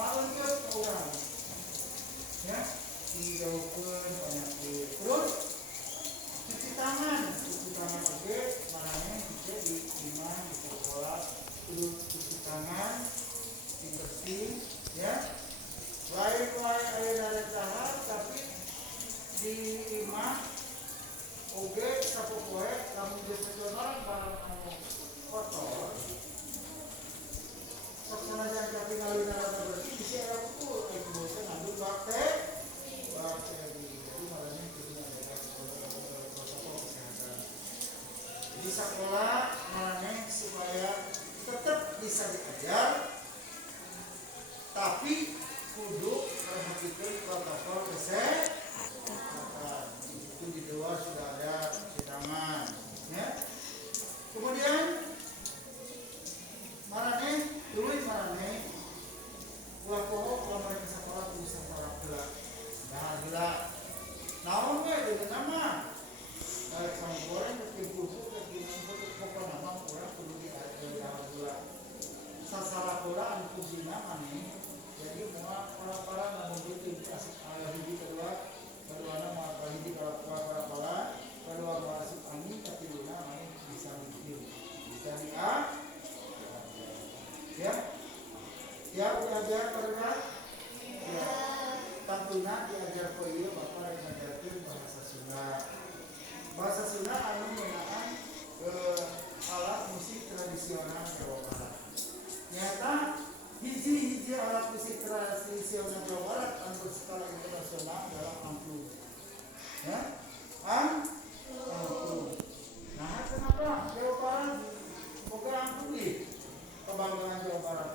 malam ke orang ya dijauhkan penyakit. Terus cuci tangan oke makanya bisa di iman di sekolah terus cuci tangan bersih ya lain air dari tangan tapi di imah oke sapu kue kamu bisa barang kamu kotor sebenarnya tapi ngalir darah bersih bisa aku itu bisa ngambil bakteri jadi malahnya itu ada protokol kesehatan di sekolah malahnya supaya tetap bisa diajar tapi kudu perhatikan protokol kesehatan itu di luar sudah ada cuci tangan ya kemudian marane tulis marane buah pokok kalau mereka sekolah bisa sekolah gula nah gula naon we dengan nama baik kamu goreng ke bubuk ke pokok nama kurang kudu diajar gula sasara gula anu fungsinya mane jadi mau para namun itu asik ayah hiji kedua mau hiji para kedua mau asik angin tapi luna main bisa dikir bisa ya diajar pada ya tentunya diajar ko ieu bapak rek ngajarkeun bahasa Sunda anu menggunakan alat musik tradisional Jawa Barat nyata hiji alat musik tradisional Jawa Barat anu skala internasional adalah angklung ya angklung nah kenapa Jawa Barat boga angklung kebanggaan Jawa Barat